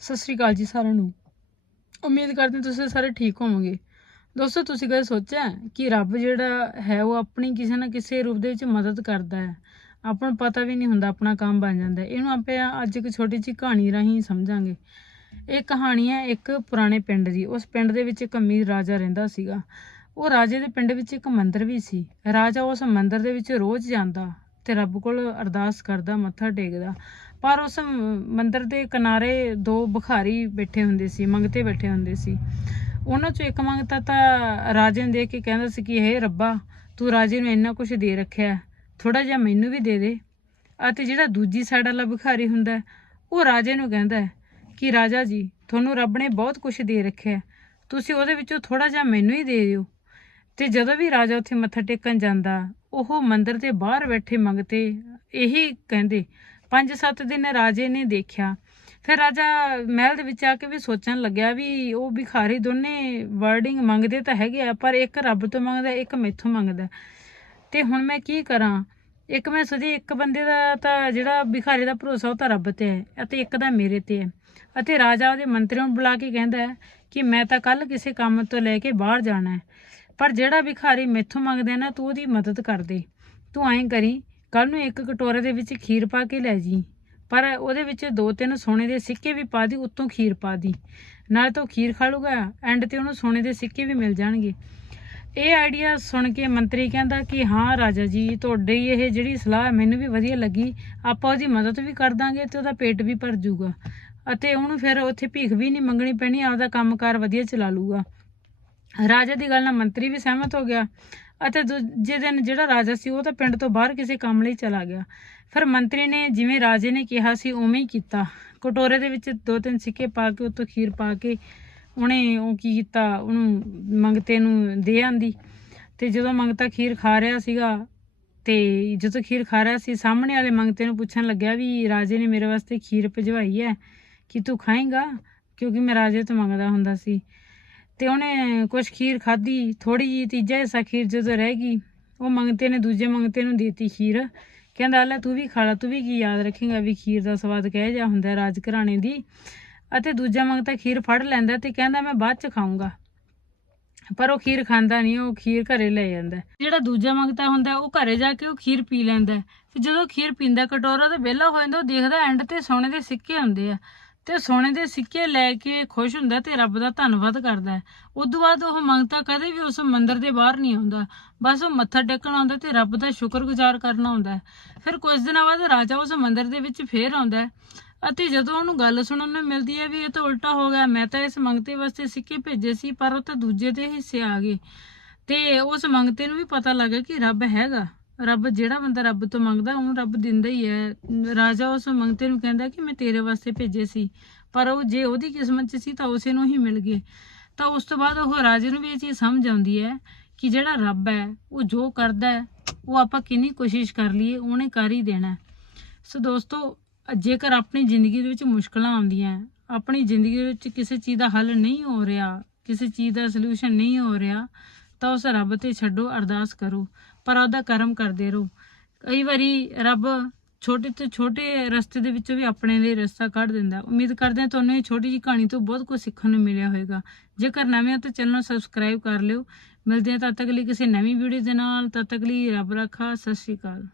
ਸਤਿ ਸ਼੍ਰੀ ਅਕਾਲ ਜੀ ਸਾਰਿਆਂ ਨੂੰ। ਉਮੀਦ ਕਰਦੇ ਹਾਂ ਤੁਸੀਂ ਸਾਰੇ ਠੀਕ ਹੋਵੋਗੇ। ਦੋਸਤੋ, ਤੁਸੀਂ ਕਦੇ ਸੋਚਿਆ ਕਿ ਰੱਬ ਜਿਹੜਾ ਹੈ, ਉਹ ਆਪਣੀ ਕਿਸੇ ਨਾ ਕਿਸੇ ਰੂਪ ਦੇ ਵਿੱਚ ਮਦਦ ਕਰਦਾ ਹੈ? ਆਪਾਂ ਨੂੰ ਪਤਾ ਵੀ ਨਹੀਂ ਹੁੰਦਾ, ਆਪਣਾ ਕੰਮ ਬਣ ਜਾਂਦਾ ਇਹਨੂੰ ਆਪਾਂ ਅੱਜ ਇੱਕ ਛੋਟੀ ਜਿਹੀ ਕਹਾਣੀ ਰਾਹੀਂ ਸਮਝਾਂਗੇ। ਇਹ ਕਹਾਣੀ ਹੈ ਇੱਕ ਪੁਰਾਣੇ ਪਿੰਡ ਦੀ। ਉਸ ਪਿੰਡ ਦੇ ਵਿੱਚ ਇੱਕ ਅਮੀਰ ਰਾਜਾ ਰਹਿੰਦਾ ਸੀਗਾ। ਉਹ ਰਾਜੇ ਦੇ ਪਿੰਡ ਵਿੱਚ ਇੱਕ ਮੰਦਿਰ ਵੀ ਸੀ। ਰਾਜਾ ਉਸ ਮੰਦਿਰ ਦੇ ਵਿੱਚ ਰੋਜ਼ ਜਾਂਦਾ ਤੇ ਰੱਬ ਕੋਲ ਅਰਦਾਸ ਕਰਦਾ, ਮੱਥਾ ਟੇਕਦਾ। ਪਰ ਉਸ ਮ- ਮੰਦਿਰ ਦੇ ਕਿਨਾਰੇ ਦੋ ਬੁਖਾਰੀ ਬੈਠੇ ਹੁੰਦੇ ਸੀ, ਮੰਗਤੇ ਬੈਠੇ ਹੁੰਦੇ ਸੀ। ਉਹਨਾਂ ਚੋਂ ਇੱਕ ਮੰਗਤਾ ਤਾਂ ਰਾਜੇ ਨੂੰ ਦੇਖ ਕੇ ਕਹਿੰਦਾ ਸੀ ਕਿ, ਹੇ ਰੱਬਾ, ਤੂੰ ਰਾਜੇ ਨੂੰ ਇੰਨਾ ਕੁਝ ਦੇ ਰੱਖਿਆ ਥੋੜਾ ਜਿਹਾ ਮੈਨੂੰ ਵੀ ਦੇ ਦੇ। ਅਤੇ ਜਿਹੜਾ ਦੂਜੀ ਸਾਈਡ ਵਾਲਾ ਭਿਖਾਰੀ ਹੁੰਦਾ ਉਹ ਰਾਜੇ ਨੂੰ ਕਹਿੰਦਾ ਕਿ, ਰਾਜਾ ਜੀ, ਤੁਹਾਨੂੰ ਰੱਬ ਨੇ ਬਹੁਤ ਕੁਝ ਦੇ ਰੱਖਿਆ ਤੁਸੀਂ ਉਹਦੇ ਵਿੱਚੋਂ ਥੋੜਾ ਜਿਹਾ ਮੈਨੂੰ ਹੀ ਦੇ ਦਿਓ। ਤੇ ਜਦੋਂ ਵੀ ਰਾਜਾ ਉੱਥੇ ਮੱਥਾ ਟੇਕਣ ਜਾਂਦਾ, ਉਹ ਮੰਦਰ ਦੇ ਬਾਹਰ ਬੈਠੇ ਮੰਗਤੇ ਇਹੀ ਕਹਿੰਦੇ ਪੰਜ ਸੱਤ ਦਿਨ ਰਾਜੇ ਨੇ ਦੇਖਿਆ। ਫਿਰ ਰਾਜਾ ਮਹਿਲ ਦੇ ਵਿੱਚ ਆ ਕੇ ਵੀ ਸੋਚਣ ਲੱਗਿਆ ਵੀ ਉਹ ਭਿਖਾਰੀ ਦੋਨੇ ਵਰਡਿੰਗ ਮੰਗਦੇ ਤਾਂ ਹੈਗੇ ਆ, ਪਰ ਇੱਕ ਰੱਬ ਤੋਂ ਮੰਗਦਾ, ਇੱਕ ਮੈਥੋਂ ਮੰਗਦਾ। ਤੇ ਹੁਣ ਮੈਂ ਕੀ ਕਰਾਂ? ਇੱਕ ਮੈਂ ਸੋਚੀ ਇੱਕ ਬੰਦੇ ਦਾ ਤਾਂ ਜਿਹੜਾ ਭਿਖਾਰੀ ਦਾ ਭਰੋਸਾ ਉਹ ਤਾਂ ਰੱਬ ਤੇ ਹੈ ਅਤੇ ਇੱਕ ਦਾ ਮੇਰੇ ਤੇ ਹੈ। ਅਤੇ ਰਾਜਾ ਉਹਦੇ ਮੰਤਰੀਆਂ ਨੂੰ ਬੁਲਾ ਕੇ ਕਹਿੰਦਾ ਹੈ ਕਿ ਮੈਂ ਤਾਂ ਕੱਲ ਕਿਸੇ ਕੰਮ ਤੋਂ ਲੈ ਕੇ ਬਾਹਰ ਜਾਣਾ ਹੈ, ਪਰ ਜਿਹੜਾ ਭਿਖਾਰੀ ਮੈਥੋਂ ਮੰਗਦਾ ਹੈ ਨਾ ਤੂੰ ਉਹਦੀ ਮਦਦ ਕਰ ਦੇ। ਤੂੰ ਐਂ ਕਰੀ ਕੱਲ ਨੂੰ ਇੱਕ ਕਟੋਰੇ ਦੇ ਵਿੱਚ ਖੀਰ ਪਾ ਕੇ ਲੈ ਜੀ। ਪਰ ਉਹਦੇ ਵਿੱਚ ਦੋ ਤਿੰਨ ਸੋਨੇ ਦੇ ਸਿੱਕੇ ਵੀ ਪਾ ਦੀ, ਉੱਤੋਂ ਖੀਰ ਪਾ ਦੀ। ਨਾਲ ਤਾਂ ਖੀਰ ਖਾ ਲੂਗਾ, ਐਂਡ ਤੇ ਉਹਨੂੰ ਸੋਨੇ ਦੇ ਸਿੱਕੇ ਵੀ ਮਿਲ ਜਾਣਗੇ। ਇਹ ਆਈਡੀਆ ਸੁਣ ਕੇ ਮੰਤਰੀ ਕਹਿੰਦਾ ਕਿ ਹਾਂ ਰਾਜਾ ਜੀ, ਤੁਹਾਡੀ ਇਹ ਜਿਹੜੀ ਸਲਾਹ ਮੈਨੂੰ ਵੀ ਵਧੀਆ ਲੱਗੀ, ਆਪਾਂ ਉਹਦੀ ਮਦਦ ਵੀ ਕਰ ਦਾਂਗੇ ਤੇ ਉਹਦਾ ਪੇਟ ਵੀ ਭਰ ਜਾਊਗਾ ਅਤੇ ਉਹਨੂੰ ਫਿਰ ਉੱਥੇ ਭੀਖ ਵੀ ਨਹੀਂ ਮੰਗਣੀ ਪੈਣੀ, ਆਪਦਾ ਕੰਮਕਾਰ ਵਧੀਆ ਚਲਾ ਲੂਗਾ। ਰਾਜਾ ਦੀ ਗੱਲ ਨਾਲ ਮੰਤਰੀ ਵੀ ਸਹਿਮਤ ਹੋ ਗਿਆ ਅਤੇ ਦੂਜੇ ਦਿਨ ਜਿਹੜਾ ਰਾਜਾ ਸੀ ਉਹ ਤਾਂ ਪਿੰਡ ਤੋਂ ਬਾਹਰ ਕਿਸੇ ਕੰਮ ਲਈ ਚਲਾ ਗਿਆ। ਫਿਰ ਮੰਤਰੀ ਨੇ ਜਿਵੇਂ ਰਾਜੇ ਨੇ ਕਿਹਾ ਸੀ, ਉਵੇਂ ਹੀ ਕੀਤਾ। ਕਟੋਰੇ ਦੇ ਵਿੱਚ ਦੋ ਤਿੰਨ ਸਿੱਕੇ ਪਾ ਕੇ, ਉੱਤੋਂ ਖੀਰ ਪਾ ਕੇ ਉਹਨੇ ਉਹ ਕੀ ਕੀਤਾ, ਉਹਨੂੰ ਮੰਗਤੇ ਨੂੰ ਦੇ ਆਂਦੀ। ਤੇ ਜਦੋਂ ਮੰਗਤਾ ਖੀਰ ਖਾ ਰਿਹਾ ਸੀਗਾ ਤੇ ਜਦੋਂ ਖੀਰ ਖਾ ਰਿਹਾ ਸੀ, ਸਾਹਮਣੇ ਵਾਲੇ ਮੰਗਤੇ ਨੂੰ ਪੁੱਛਣ ਲੱਗਿਆ ਵੀ ਰਾਜੇ ਨੇ ਮੇਰੇ ਵਾਸਤੇ ਖੀਰ ਭਜਵਾਈ ਹੈ, ਕਿ ਤੂੰ ਖਾਏਂਗਾ? ਕਿਉਂਕਿ ਮੈਂ ਰਾਜੇ ਤੋਂ ਮੰਗਦਾ ਹੁੰਦਾ ਸੀ। ਤੇ ਉਹਨੇ ਕੁਛ ਖੀਰ ਖਾਧੀ ਥੋੜੀ ਜੀ ਤੀਜਾ ਹਿੱਸਾ ਖੀਰ ਜਦੋਂ ਰਹਿ ਗਈ, ਉਹ ਮੰਗਤੇ ਨੇ, ਦੂਜੇ ਮੰਗਤੇ ਨੂੰ ਦੇਤੀ ਖੀਰ। ਕਹਿੰਦਾ ਲੈ ਤੂੰ ਵੀ ਖਾ ਲਾ, ਤੂੰ ਵੀ ਕੀ ਯਾਦ ਰੱਖੇਗਾ ਵੀ ਖੀਰ ਦਾ ਸਵਾਦ ਕਹਿ ਜਾ ਹੁੰਦਾ ਰਾਜ ਘਰਾਣੇ ਦੀ? ਅਤੇ ਦੂਜਾ ਮੰਗਤਾ, ਖੀਰ ਫੜ ਲੈਂਦਾ ਤੇ ਕਹਿੰਦਾ, ਮੈਂ ਬਾਅਦ ਚ ਖਾਊਂਗਾ। ਪਰ ਉਹ ਖੀਰ ਖਾਂਦਾ ਨਹੀਂ, ਉਹ ਖੀਰ ਘਰੇ ਲੈ ਜਾਂਦਾ ਜਿਹੜਾ ਦੂਜਾ ਮੰਗਤਾ ਹੁੰਦਾ, ਉਹ ਘਰੇ ਜਾ ਕੇ ਉਹ ਖੀਰ ਪੀ ਲੈਂਦਾ ਹੈ। ਜਦੋਂ ਖੀਰ ਪੀਂਦਾ, ਕਟੋਰਾ ਤੇ ਵਿਹਲਾ ਹੋ ਜਾਂਦਾ, ਉਹ ਦੇਖਦਾ ਐਂਡ ਤੇ ਸੋਨੇ ਦੇ ਸਿੱਕੇ ਹੁੰਦੇ ਆ। ਤੇ ਸੋਨੇ ਦੇ ਸਿੱਕੇ ਲੈ ਕੇ ਖੁਸ਼ ਹੁੰਦਾ ਤੇ ਰੱਬ ਦਾ ਧੰਨਵਾਦ ਕਰਦਾ ਹੈ। ਉਦੋਂ ਬਾਅਦ ਉਹ ਮੰਗਤਾ ਕਦੇ ਵੀ ਉਸ ਮੰਦਿਰ ਦੇ ਬਾਹਰ ਨਹੀਂ ਆਉਂਦਾ। ਬਸ ਉਹ ਮੱਥਾ ਟੇਕਣ ਆਉਂਦਾ ਤੇ ਰੱਬ ਦਾ ਸ਼ੁਕਰਗੁਜ਼ਾਰ ਕਰਨਾ ਆਉਂਦਾ ਫਿਰ ਕੁਝ ਦਿਨਾਂ ਬਾਅਦ ਰਾਜਾ ਉਸ ਮੰਦਿਰ ਦੇ ਵਿੱਚ ਫੇਰ ਆਉਂਦਾ ਅਤੇ ਜਦੋਂ ਉਹਨੂੰ ਗੱਲ ਸੁਣਨ ਨੂੰ ਮਿਲਦੀ ਹੈ ਵੀ ਇਹ ਤਾਂ ਉਲਟਾ ਹੋ ਗਿਆ, ਮੈਂ ਤਾਂ ਇਸ ਮੰਗਤੇ ਵਾਸਤੇ ਸਿੱਕੇ ਭੇਜੇ ਸੀ ਪਰ ਉਹ ਤਾਂ ਦੂਜੇ ਦੇ ਹਿੱਸੇ ਆ ਗਏ। ਤੇ ਉਸ ਮੰਗਤੇ ਨੂੰ ਵੀ ਪਤਾ ਲੱਗਾ ਕਿ ਰੱਬ ਹੈਗਾ। ਰੱਬ ਜਿਹੜਾ ਬੰਦਾ ਰੱਬ ਤੋਂ ਮੰਗਦਾ, ਉਹਨੂੰ ਰੱਬ ਦਿੰਦਾ ਹੀ ਹੈ। ਰਾਜਾ ਉਸ ਮੰਗਤੇ ਨੂੰ ਕਹਿੰਦਾ ਕਿ ਮੈਂ ਤੇਰੇ ਵਾਸਤੇ ਭੇਜੇ ਸੀ। ਪਰ ਉਹ ਜੇ ਉਹਦੀ ਕਿਸਮਤ 'ਚ ਸੀ ਤਾਂ ਉਸੇ ਨੂੰ ਹੀ ਮਿਲ ਗਏ। ਤਾਂ ਉਸ ਤੋਂ ਬਾਅਦ ਉਹ ਰਾਜੇ ਨੂੰ ਵੀ ਇਹ ਚੀਜ਼ ਸਮਝ ਆਉਂਦੀ ਹੈ ਕਿ ਜਿਹੜਾ ਰੱਬ ਹੈ, ਉਹ ਜੋ ਕਰਦਾ ਹੈ, ਉਹ ਆਪਾਂ ਕਿੰਨੀ ਕੋਸ਼ਿਸ਼ ਕਰ ਲਈਏ, ਉਹਨੇ ਕਰ ਹੀ ਦੇਣਾ। ਸੋ ਦੋਸਤੋ, ਜੇਕਰ ਆਪਣੀ ਜ਼ਿੰਦਗੀ ਦੇ ਵਿੱਚ ਮੁਸ਼ਕਲਾਂ ਆਉਂਦੀਆਂ, ਆਪਣੀ ਜ਼ਿੰਦਗੀ ਦੇ ਵਿੱਚ ਕਿਸੇ ਚੀਜ਼ ਦਾ ਹੱਲ ਨਹੀਂ ਹੋ ਰਿਹਾ, ਕਿਸੇ ਚੀਜ਼ ਦਾ ਸੋਲੂਸ਼ਨ ਨਹੀਂ ਹੋ ਰਿਹਾ ਤਾਂ ਉਸ ਰੱਬ ਤੇ ਛੱਡੋ, ਅਰਦਾਸ ਕਰੋ, ਪਰ ਉਹਦਾ ਕਰਮ ਕਰਦੇ ਰਹੋ। ਕਈ ਵਾਰੀ ਰੱਬ ਛੋਟੇ ਤੋਂ ਛੋਟੇ ਰਸਤੇ ਦੇ ਵਿੱਚੋਂ ਵੀ ਆਪਣੇ ਲਈ ਰਸਤਾ ਕੱਢ ਦਿੰਦਾ। ਉਮੀਦ ਕਰਦੇ ਹਾਂ ਤੁਹਾਨੂੰ ਇਹ ਛੋਟੀ ਜਿਹੀ ਕਹਾਣੀ ਤੋਂ ਬਹੁਤ ਕੁਝ ਸਿੱਖਣ ਨੂੰ ਮਿਲਿਆ ਹੋਵੇਗਾ। ਜੇਕਰ ਨਵੇਂ ਹੋ ਤਾਂ ਚੈਨਲ ਨੂੰ ਸਬਸਕ੍ਰਾਈਬ ਕਰ ਲਿਓ। ਮਿਲਦੇ ਹਾਂ ਤਦ ਤੱਕ ਲਈ ਕਿਸੇ ਨਵੀਂ ਵੀਡੀਓ ਦੇ ਨਾਲ। ਤਦ ਤੱਕ ਲਈ ਰੱਬ ਰੱਖਾ ਸਤਿ ਸ਼੍ਰੀ ਅਕਾਲ।